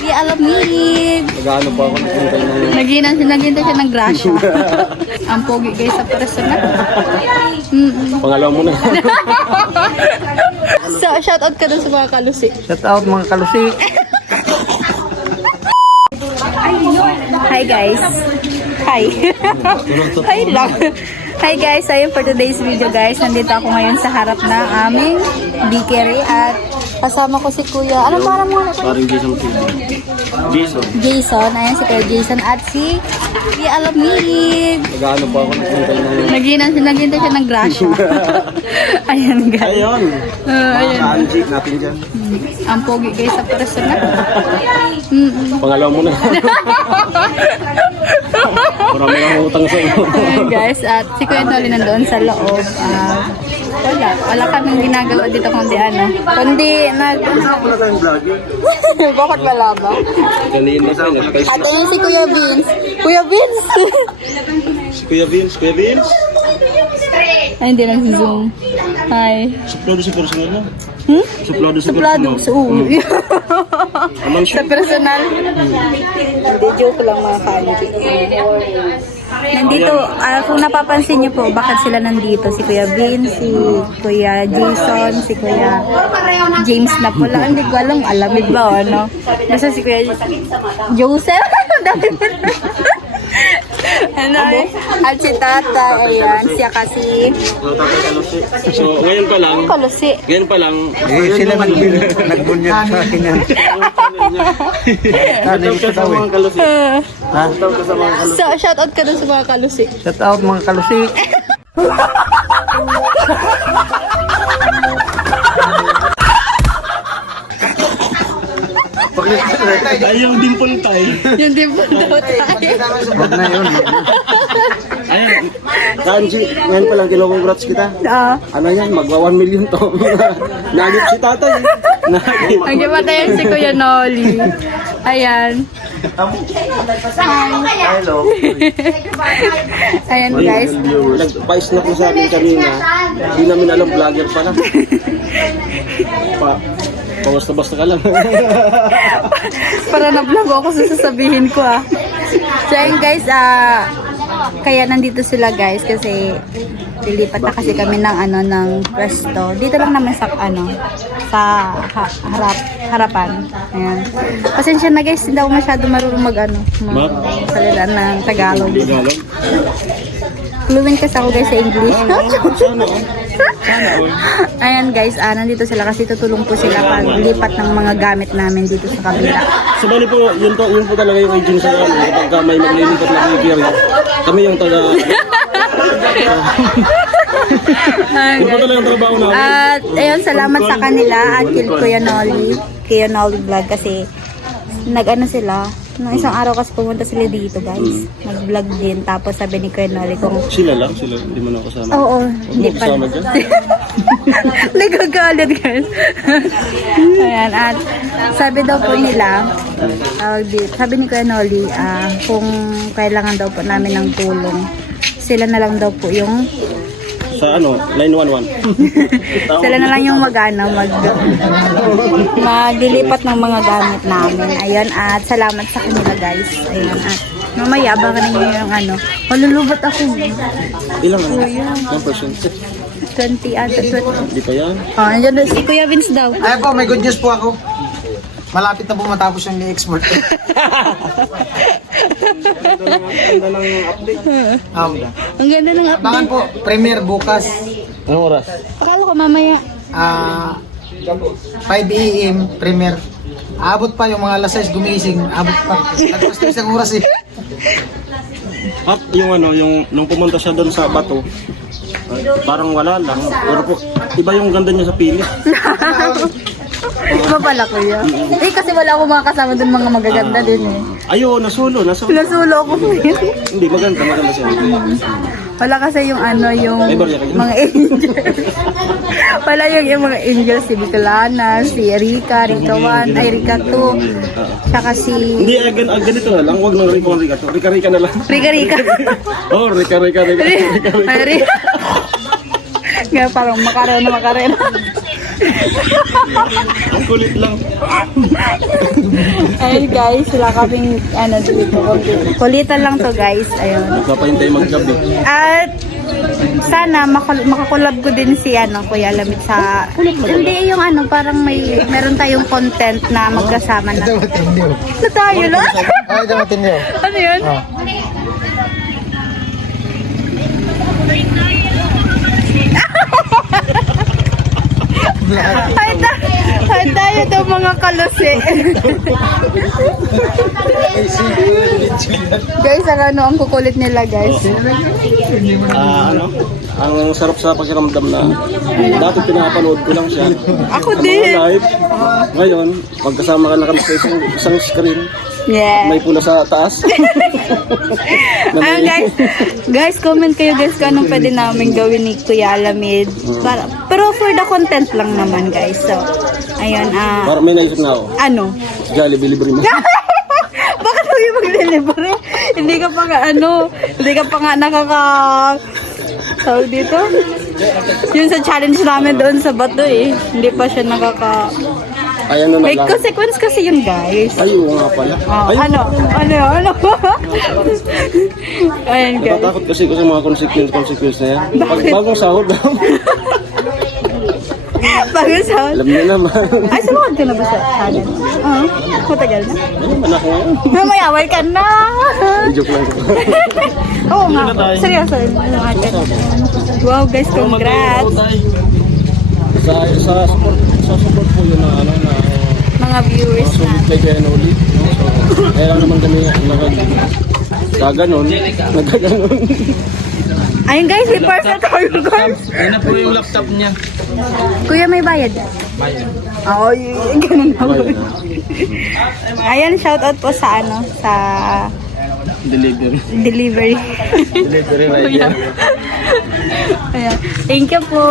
Di alamig. Nag-ano pa ako nagpuntay ng... Naginan siya, naghintay siya ng grasya. Ang pogi guys sa personal. Mm-mm. Pangalawa mo na. So, shout out ka dun sa mga kalusi. Shout out mga kalusi. Hi guys. Hi. Hi lang. Hi guys, ayun for today's video guys. Nandito ako ngayon sa harap ng aming bakery at kasama ko si Kuya. Ano para mo? Parang Jason. Jason. Jason. Ayan si Kuya Jason at si si Alamig. Nag-ano pa ako nagpuntay ng... Naghintay siya ng grasya. Ayan guys. Ayun. Uh, ayan. ka-anjik natin dyan. Ang pogi guys sa personal. Mm-mm. Pangalawa mo na. Marami akong utang sa iyo. Ayan guys, at si Kuya Noli nandoon sa loob. Ah, wala, wala kaming ginagawa dito kundi ano. Kundi nag... Wala tayong vlogger. Bakit wala ba? Kanina sa At ayun si Kuya Vince. Kuya Vince! si Kuya Vince. Kuya Vince. Ay, hindi lang si Zoom. Hi. Suplado sa personal mo. Hmm? Suplado sa Suplado personal. Amang sa personal. Hindi, joke lang mga kanji. Nandito, ah, kung napapansin niyo po, bakit sila nandito? Si Kuya Vince, si Kuya Jason, si Kuya James na pala. Hindi ko alam, alamig ba o ano? Basta si Kuya Joseph. Ano eh? At si Tata, ayan, siya kasi So, kalusi. So, ngayon pa lang. kalusi. Ngayon pa lang. Eh, sila nag- nagbunyag sa akin yan. Shout out ka sa mga kalusi. Ha? Shout out ka sa mga kalusi. So, shout out ka dun sa mga kalusi. Shout out mga kalusi. Ayaw din puntay. Yun din po daw tayo. Huwag na yun. Ayun. Kanji, ngayon pa lang kino-congrats kita. Ah. Ano yan, magwa 1 million to. Nagit si tatay. Nagit. Nagpapatayan si Kuya Noli. Ayan. Hello. Ayan guys. Nagpa-snack na sa akin kanina. Hindi namin alam vlogger pala. Pa, pabasta-basta ka lang. Para na-vlog ako sa sasabihin ko ah. So ayun guys, ah kaya nandito sila guys kasi lilipat na kasi kami ng ano ng pwesto. Dito lang naman sa ano sa ha- harap harapan. Ayan. Pasensya na guys, hindi ako masyado marunong mag ano, Ma'am? salita ng Tagalog. Tagalog. Fluent kasi ako guys sa English. Ayan guys, ah, nandito sila kasi tutulong po sila paglipat ng mga gamit namin dito sa kabila. So bali po, yun po, yun po talaga yung agency sa amin. Kapag ka may maglilipat na kikiri, kami yung taga... Yun po talaga yung trabaho namin. At ayun, salamat sa kanila at kay Kuya Nolly, Kuya Nolly Vlog kasi nag-ano sila, nung isang araw kasi pumunta sila dito guys. Nag-vlog din, tapos sabi ni Kuya kung Sila lang, sila, hindi mo na kasama. Oo, hindi mo pa. kasama dyan. Nagagalit guys. Ayan, at sabi daw po nila, tawag di- sabi ni Kuya Nolly, ah, kung kailangan daw po namin ng tulong, sila na lang daw po yung Sa ano, line 11. Sila na lang yung mag-ano, mag maglilipat ng mga gamit namin. Ayun, at salamat sa kanila guys. Ayun, at mamaya baka ninyo yung ano. Malulubat ako. Ilang ano? Ilang percent? 20 at 20. Hindi pa yan. Oh, nandiyan na si Kuya Vince daw. Ay po, may good news po ako. Malapit na po matapos yung export ko. Ganda ng update. Um, Ang ganda ng update. abangan po, premiere bukas. Anong oras? Akala ko mamaya. Ah, 5 a.m. premiere. Abot pa yung mga alas 6 gumising. Abot pa. Nagpas na isang oras eh. At yung ano, yung nung pumunta siya doon sa bato, ay, parang wala lang. Pero po, iba yung ganda niya sa pilit. Iba pala kuya. Eh kasi wala akong mga kasama dun mga magaganda din eh. Ayo, nasulo, nasulo. Nasulo ako kuya. Hindi, maganda, maganda siya. Wala kasi yung ano, yung barya mga angels. Wala yung, yung mga angels, si Bicolana, si Rika, Rika 1, ay Rika 2, tsaka si Hindi, ah, gan, ah, ganito na lang. Huwag nang Rico Rica. Rica Rica na lang. Rika Rika. oh, Rica Rica Rica. Rica Rica. Ay, Rika. Nga parang makarena makarena. Ang kulit lang. Ayun guys, wala kaming ano dito. Kulitan lang to guys. Ayun. Nagpapahintay maggabi. At sana makakulab ko din si ano, Kuya Lamit sa... Hindi yung ano, parang may meron tayong content na magkasama na. Na tayo na? Ah, ito matindi oh. ano yun? Ah. Ta ay tayo daw mga kalusi. guys, ang ano, ang kukulit nila guys. Ah, ano? Ang sarap sa pakiramdam na dati pinapanood ko lang siya. Ako din. live. Ngayon, pagkasama ka na kami sa isang, isang screen, Yeah. may pula sa taas. Ayun guys, guys, comment kayo guys kung anong pwede namin gawin ni Kuya Alamid. Para, for the content lang naman guys. So, ayun, ah, Para may naisip na ako. ano? Jollibee libre mo. Bakit mo yung mag-delivery? Hindi ka pa nga ano, hindi ka pa nga nakaka... Tawag dito? Yun sa challenge namin doon sa bato eh. Hindi pa siya nakaka... Ay, ano na May lang. consequence kasi yun guys. Ay, oo nga pala. Oh, Ay, ano? Ano? Ano? Ayan guys. natatakot kasi ko sa mga consequence, consequence na yan. Pag Bakit? bagong sahod lang. Bago sa... Alam niyo naman. Ay, sumukad ka na ba sa challenge? Oo. matagal na. Ano ako ngayon? Mamayawal ka na! Joke lang ko. Oo nga. Seryoso. Wow guys, congrats! Sa, sa support, sa support po yun na ano na Mga viewers So, na. play kaya ulit. So, kaya lang naman kami nagag gaganon, nagaganon. Ayun guys, may parcel cargo card. Yan na po yung laptop niya. Kuya, may bayad? Oo, y- ganun na. Ayan, shoutout po sa ano, sa Deliver. delivery. Delivery rider. Ayan. Thank you po.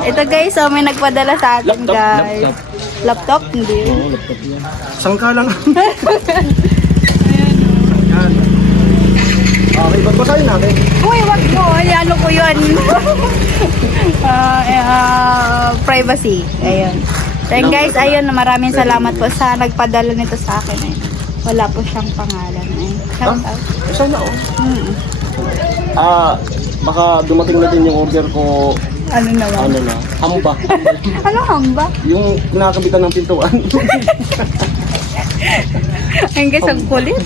Ito guys, oh, may nagpadala sa atin Laptop, guys. Laptop? Hindi. Sangka lang. Yan. Okay, babasahin natin. Uy, wag mo. Ano ko yun? Ah, eh, ah, privacy. Ayun. Then guys, ayun, maraming salamat po sa nagpadala nito sa akin. Eh. Wala po siyang pangalan. Eh. Shout out. Sana oh. Hmm. Ah, baka dumating na din yung order ko, Ano naman? ano na, hamba. Ano hamba? yung kinakabitan ng pintuan. Ayun guys, ang kulit.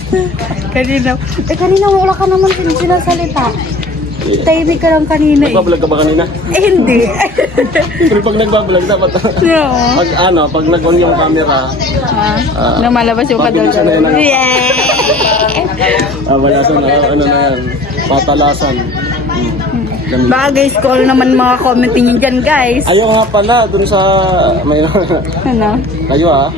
Kanina. Eh, kanina wala ka naman sinasalita. Tahimik ka lang kanina eh. Nagbablog ka ba kanina? Eh, hindi. Pero pag nagbablog, dapat no. pag ano, pag nag-on yung camera, Ah, Ah, lumalabas yung kadal. Yay! ah, wala sa na, ano na yan, patalasan. Hmm. Ganun. Baka guys, call naman mga comment niyo dyan guys. Ayaw nga pala dun sa may Ano? kayo ah.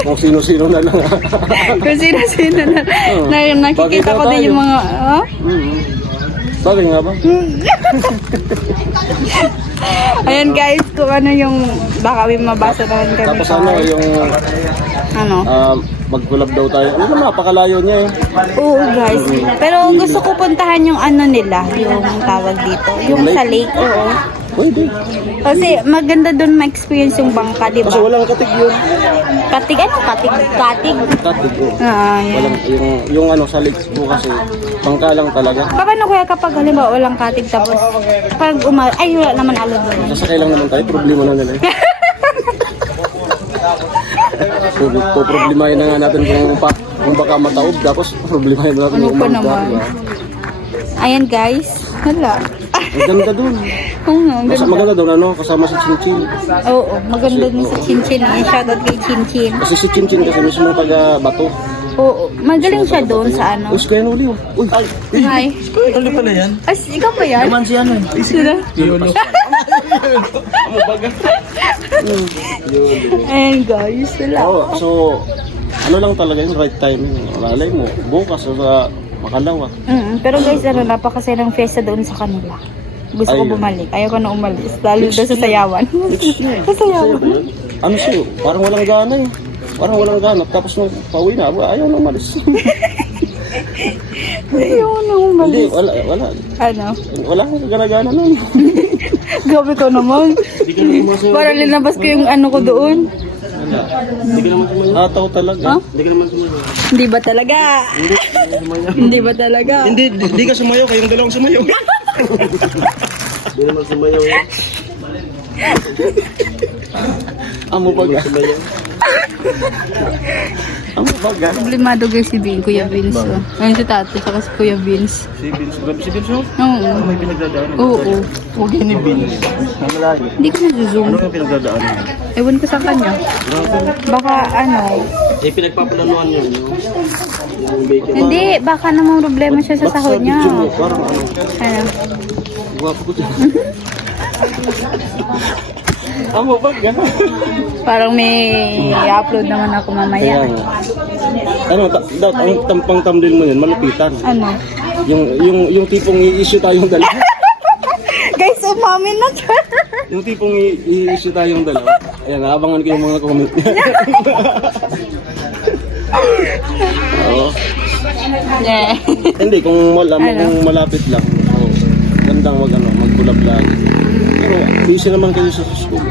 Kung sino-sino na lang. Kung sino-sino na, Oo. na nakikita ko din yung mga, ah? mm Bagay nga ba? Ayan guys, kung ano yung, baka may mabasa naman kami. Tapos ano yung Ano? ah, mag-collab daw tayo. Ano naman, napakalayo niya eh. Oo guys. Pero gusto ko puntahan yung ano nila, yung tawag dito. Yung sa lake, oo. Pwede. Kasi maganda doon ma-experience yung bangka, di Kasi ba? walang katig yun. Katig, ano katig? Katig? Katig oh. Ah, yan. Walang, yung, yung ano sa legs po kasi, pangka lang talaga. Paano kuya kapag halimbawa walang katig tapos pag uma ay wala naman alam doon. Sasakay lang naman tayo, problema na nila eh. So, poproblemahin na nga natin kung, pa, kung baka mataob, tapos problemahin natin Ano kung diba? Ayan guys. Wala. Ang ganda dun. Oo nga, ang Mas ganda. maganda dun, ano, kasama si Chinchin. Oo, maganda din si Chinchin. Eh. Shoutout kay Chinchin. Kasi si Chinchin kasi mismo taga Bato. Oo, magaling siya doon sa ano. Uy, si Kuya Nuli, oh. Uy, ay, Hi. Ano pala yan? Ay, ikaw ba yan? Naman si ano eh. Sino? Yolo. ano? Ayan guys, wala. Oo, so, ano lang talaga yung right timing. Malay mo, bukas sa Makalawa. Mm, pero guys, ano, napakasaya ng fiesta doon sa kanila. Gusto ko Ayun. bumalik. Ayaw ko na umalis. Lalo doon sa sayawan. sa sayawan. Ano siya, parang walang gana eh. Parang walang gana. Tapos nung pauwi na, ayaw na umalis. Ayaw ko na Hindi, umalis. wala, wala. Ano? Wala akong gana-gana nun. Gabi ko naman. Hindi. Para linabas ko yung ano ko doon. Hindi ka naman. Ataw talaga. Huh? Hindi ka naman. Hindi ba talaga? Hindi, hindi. Hindi ba talaga? Hindi, di, di ka sumayaw, kayong dalawang sumayaw. Hindi naman sumayaw. Amo pa ga. Amo pa ga. Problemado guys si Bin, Kuya Vince. Oh. Ayun si Tati, saka si Kuya Vince. Si Vince, grabe si Vince, oh. Oo. May pinagdadaanan. Oo. oo. Huwag yun ni Vince. Ang malayo. Hindi ko na-zoom. Ano yung pinagdadaanan? Ewan ko sa kanya. Baka ano, Eh, pinagpapalanuan yun, hindi, baka namang problema siya sa sahod niya. video mo, Parang ano, Ano? guwapo ko dyan. Amo ba ga? Parang may i-upload naman ako mamaya. Ano, ta- ang tampang thumbnail mo yun, malupitan. Ano? Yung, yung, yung tipong i-issue tayong dalawa. Guys, umamin na siya. yung tipong i-issue tayong dalawa. Ayan, naabangan ko yung mga comment. Oo. yeah. Hindi, kung, mala, Ano? kung malapit lang. Oo. Gandang mag, ano, mag-collab lagi. Pero busy naman kayo sa school.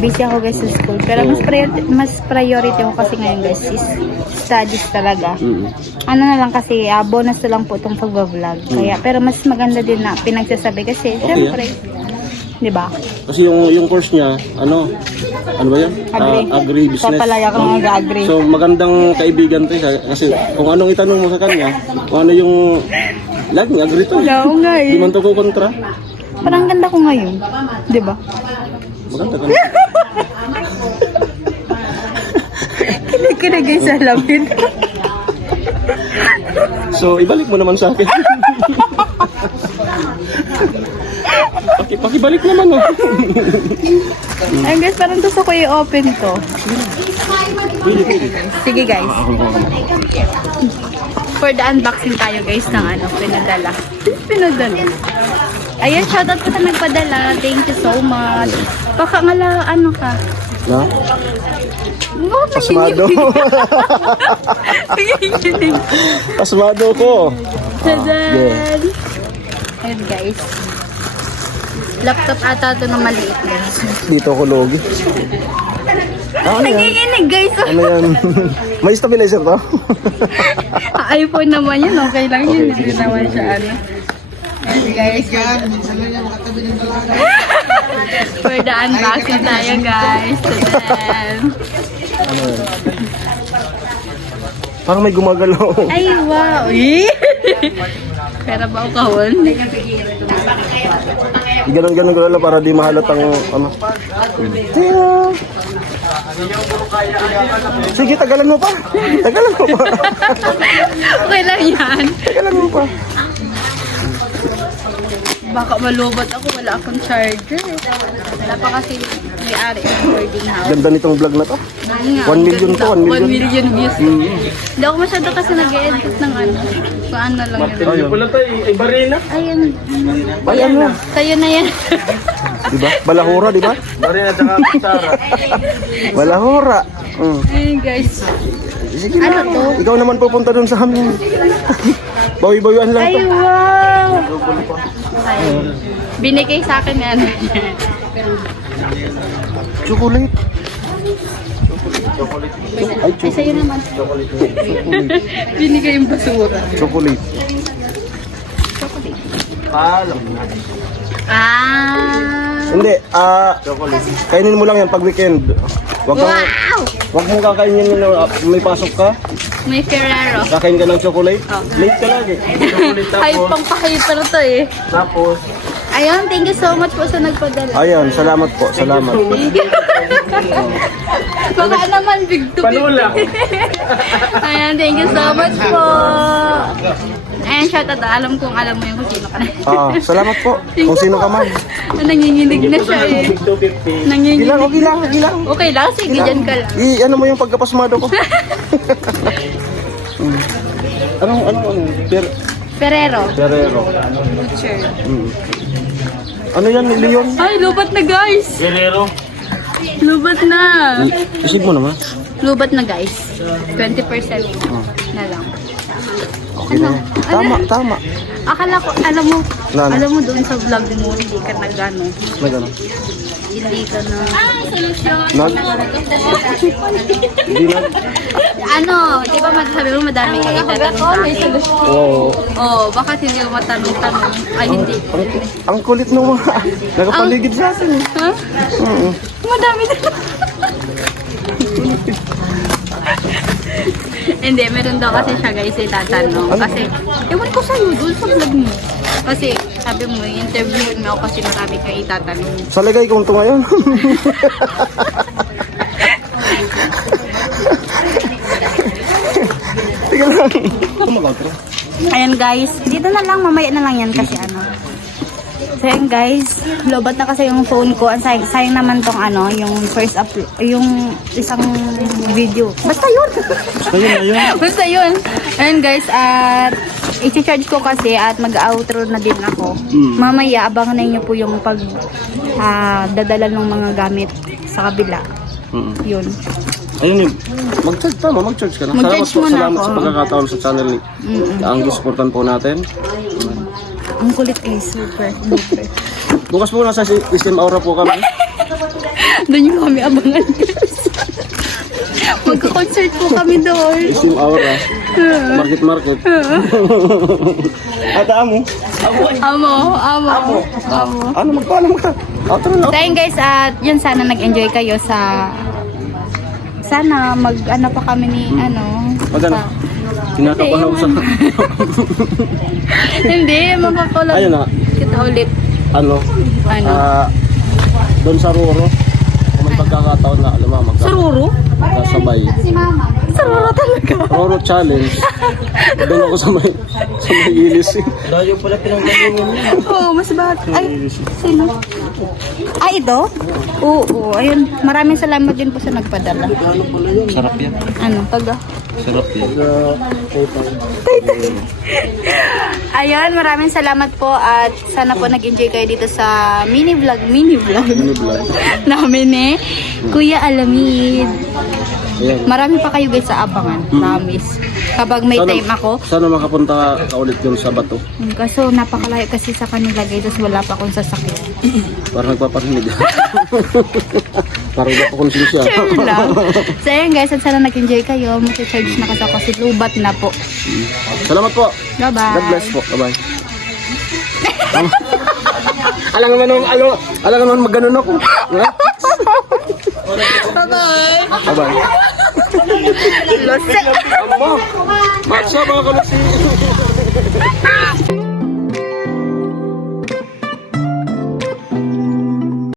Busy ako guys sa school. Pero mas, priority, mas priority ko kasi ngayon guys is studies talaga. Mm. Ano na lang kasi, ah, bonus na lang po itong pag-vlog. Kaya, pero mas maganda din na pinagsasabi kasi, Okay, syempre, di ba? Kasi yung yung course niya, ano, ano ba yan? Agri. Ah, agri-business. Sa palaya ka mga agri. So magandang kaibigan to siya. Kasi kung anong itanong mo sa kanya, kung ano yung laging agri to. Wala ko nga Di eh. man to ko kontra. Parang ganda ko ngayon. Di ba? Maganda ka. Kinig-kinig sa lapid. So ibalik mo naman sa akin. Paki, pakibalik naman oh. Ayun guys, parang gusto ko i-open to. Sige guys. For the unboxing tayo guys ng ano, pinadala. Pinadala. Ayan, shoutout ko sa nagpadala. Thank you so much. Baka nga lang, ano ka? Na? Oh, Pasmado. Pasmado ko. Tadaan! Ayan guys. Laptop ata ito na maliit guys. Dito ko logi. Ah, ano yan? Nanginginig guys. Ano yan? May stabilizer to? iPhone naman yun. Okay lang yun. Hindi naman siya ano. For the unboxing tayo guys. Parang may gumagalaw. Ay, wow! Pera ba o kahon? Ganon-ganon ko lang para di mahalat ang ano. Tiyo. Sige, tagalan mo pa. Tagalan mo pa. okay lang yan. Tagalan mo pa. Baka malubot ako, wala akong charger. Wala pa kasi may-ari ang boarding house. Ganda nitong vlog na to. Ayun nga, One million ganda. to, one million. One million views. Hindi ako masyado kasi nag-edit ng ano. Kung ano lang yun. Ayun. Wala tayo, ay barina. Ayun. Ay, ano? Sa'yo na yan. Diba? Balahura, diba? Barina at saka kutsara. Balahura. Mm. Ayun guys. Sige Ano na. to? Ikaw naman pupunta dun sa amin. Bawi-bawian lang Ay, to. wow! Ay, binigay sa akin yan. Chocolate. Ay, Ay, chocolate. sa'yo naman. Chocolate. binigay yung basura. Chocolate. Alam. Ah! Hindi, ah, kainin mo lang yan pag weekend. Wag kang, Wow! wag mo kakainin yun, ah, may pasok ka, May Ferrero. kakain ka ng chocolate, Oh. late ka lagi. Chocolate Hype pang pa-hyper to eh. tapos, Ayun, thank you so much po sa nagpadala. ayun, salamat po, salamat. Baka naman big to big. Ayan, thank you so much po. Ayan, shout out. Alam kong alam mo yung kung sino ka na. Ah, salamat po, kung sino ka man. Nanginginig na siya eh. Okay Nanginginig. lang, okay lang, okay lang. Okay lang, sige, dyan ka lang. I, ano mo yung pagkapasmado ko? Hmm. Anong, anong, ano, per, Ferrero. Ferrero. Butcher. Mm. Ano yan, Leon? Ay, lubat na guys. Ferrero. Lubat na. Isip mo naman. Lubat na guys. 20%. Ah. na lang. Okay na yan. Tama, tama. Akala ko, alam mo, ano? alam mo doon sa vlog mo, hindi ka nag-ano, Na gano'n. hindi ka na... Nag? Hindi na. Ano, di ba magsasabi mo madami kayo itatanong sa akin? Oo. Oo, bakit hindi mo matanong-tanong? Ay, hindi. Ang, ang kulit ng mga nakapaligid sa atin. Ha? Oo. Madami na. Hindi, meron daw kasi siya guys itatanong. Kasi, ewan ko sa'yo doon sa vlog mo. Kasi, sabi mo, interviewin mo ako kasi marami kang itatanong. Sa lagay kong ito ngayon. Tingnan lang. Ayan guys, dito na lang, mamaya na lang yan kasi ano. So guys, lobat na kasi yung phone ko. Ang sayang, sayang naman tong ano, yung first upload, yung isang video. Basta yun! Basta yun na yun. Basta yun. Ayan guys, at i-charge ko kasi at mag-outro na din ako. Mm. Mamaya, abangan na niyo po yung pag ah, dadala ng mga gamit sa kabila. Mm. Yun. Ayun yun. Mag-charge tama, mag-charge ka na. Mag-charge salamat po, salamat ako. sa pagkakataon sa channel ni Mm-mm. Ang supportan po natin. Ang kulit guys, super. Bukas po nasa si- System Aura po kami. Doon yung kami abangan guys. Magka-concert po kami doon. System Aura. Market Market. At amo. Amo, amo, amo. Ano magpaalam ka? Outro na. So ayun guys, at yun sana nag-enjoy kayo sa sana mag ano pa kami ni ano Pag ano? sa- Kinakabahan ako sa... hindi mapakulog Ayun na. kita ulit Ano? ano Ah, doon sa Roro. Kung may pagkakataon na alam mo, magka, saruro magkasabay. saruro talaga Roro Challenge. Doon ako sa may sa may ilis. Dayo pala pinanggalingan niya. oo mas bat ay sino ay ito oo ayun maraming salamat din po sa nagpadala Sarap yan. ano taga Sarap yan. ayun maraming salamat po at sana po nag-enjoy kayo dito sa mini vlog mini vlog Mini vlog. namin eh Kuya Alamid Ayan. Marami pa kayo guys sa abangan, promise. Kapag may Sana- time ako, Sana makapunta ka, ulit yun sa bato. mm, kaso napakalayo kasi sa kanila guys, tapos wala pa akong sasakyan. Para nagpaparinig. Para wala pa konsensya. Sure lang. So ayun guys, at sana nag-enjoy kayo. Mag-charge na kasi ako kasi lubat na po. Salamat po. Bye-bye. God bless po. Bye-bye. alam naman nung, ano, alam naman magganon ako. Ha? Bye-bye. Bye-bye. Lose. Matcha mga kalasi.